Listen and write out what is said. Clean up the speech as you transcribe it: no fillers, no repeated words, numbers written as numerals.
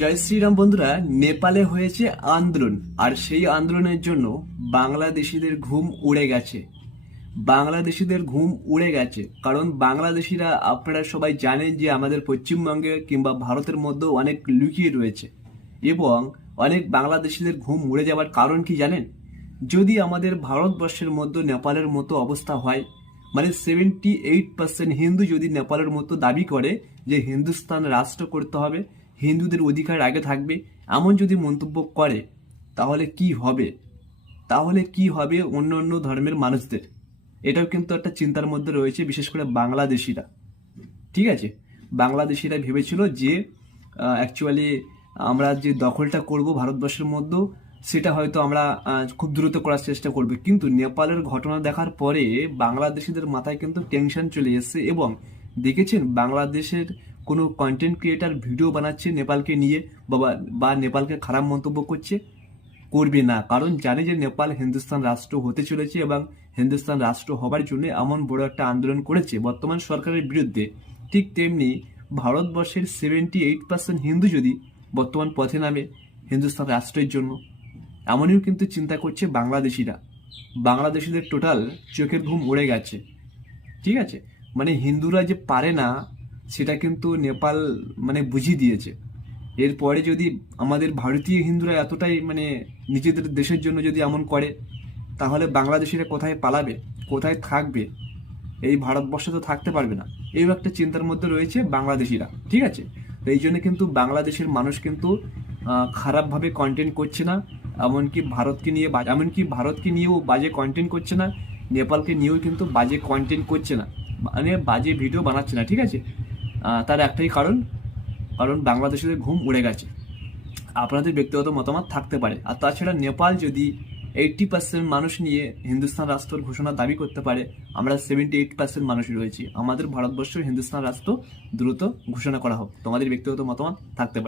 জয় শ্রীরাম বন্ধুরা, নেপালে হয়েছে আন্দোলন। আর সেই আন্দোলনের জন্য বাংলাদেশিদের ঘুম উড়ে গেছে। বাংলাদেশিদের ঘুম উড়ে গেছে কারণ বাংলাদেশিরা, আপনারা সবাই জানেন যে আমাদের পশ্চিমবঙ্গে কিংবা ভারতের মধ্যেও অনেক লুকিয়ে রয়েছে। এবং অনেক বাংলাদেশিদের ঘুম উড়ে যাওয়ার কারণ কি জানেন? যদি আমাদের ভারতবর্ষের মধ্যে নেপালের মতো অবস্থা হয়, মানে 78% হিন্দু যদি নেপালের মতো দাবি করে যে হিন্দুস্তান রাষ্ট্র করতে হবে, হিন্দুদের অধিকার আগে থাকবে, এমন যদি মন্তব্য করে, তাহলে কি হবে? তাহলে কি হবে অন্য অন্য ধর্মের মানুষদের? এটাও কিন্তু একটা চিন্তার মধ্যে রয়েছে, বিশেষ করে বাংলাদেশিরা। ঠিক আছে, বাংলাদেশিরা ভেবেছিল যে অ্যাকচুয়ালি আমরা যে দখলটা করব ভারতবর্ষের মধ্যে, সেটা হয়তো আমরা খুব দ্রুত করার চেষ্টা করবে। কিন্তু নেপালের ঘটনা দেখার পরে বাংলাদেশিদের মাথায় কিন্তু টেনশন চলে এসেছে। এবং দেখেছেন, বাংলাদেশের কোনো কন্টেন্ট ক্রিয়েটার ভিডিও বানাচ্ছে নেপালকে নিয়ে বা নেপালকে খারাপ মন্তব্য করছে, করবে না। কারণ জানে যে নেপাল হিন্দুস্তান রাষ্ট্র হতে চলেছে এবং হিন্দুস্তান রাষ্ট্র হবার জন্য এমন বড় একটা আন্দোলন করেছে বর্তমান সরকারের বিরুদ্ধে। ঠিক তেমনি ভারতবর্ষের 78% হিন্দু যদি বর্তমান পথে নামে হিন্দুস্তান রাষ্ট্রের জন্য, এমনই কিন্তু চিন্তা করছে বাংলাদেশিরা। বাংলাদেশিদের টোটাল চোখের ঘুম উড়ে গেছে। ঠিক আছে, মানে হিন্দুরা যে পারে না সেটা কিন্তু নেপাল মানে বুঝিয়ে দিয়েছে। এরপরে যদি আমাদের ভারতীয় হিন্দুরা এতটাই মানে নিজেদের দেশের জন্য যদি এমন করে, তাহলে বাংলাদেশিরা কোথায় পালাবে, কোথায় থাকবে? এই ভারতবর্ষে তো থাকতে পারবে না। এই একটা চিন্তার মধ্যে রয়েছে বাংলাদেশিরা। ঠিক আছে, তো এই জন্য কিন্তু বাংলাদেশের মানুষ কিন্তু খারাপভাবে কন্টেন্ট করছে না। এমনকি ভারতকে নিয়েও বাজে কন্টেন্ট করছে না, নেপালকে নিয়েও কিন্তু বাজে কন্টেন্ট করছে না, মানে বাজে ভিডিও বানাচ্ছে না। ঠিক আছে, তার একটাই কারণ, বাংলাদেশিদের ঘুম উড়ে গেছে। আপনাদের ব্যক্তিগত মতামত থাকতে পারে। আর তাছাড়া নেপাল যদি 80% মানুষ নিয়ে হিন্দুস্তান রাষ্ট্রের ঘোষণা দাবি করতে পারে, আমরা 78% মানুষ রয়েছি, আমাদের ভারতবর্ষ হিন্দুস্তান রাষ্ট্র দ্রুত ঘোষণা করা হোক। তোমাদের ব্যক্তিগত মতামত থাকতে পারে।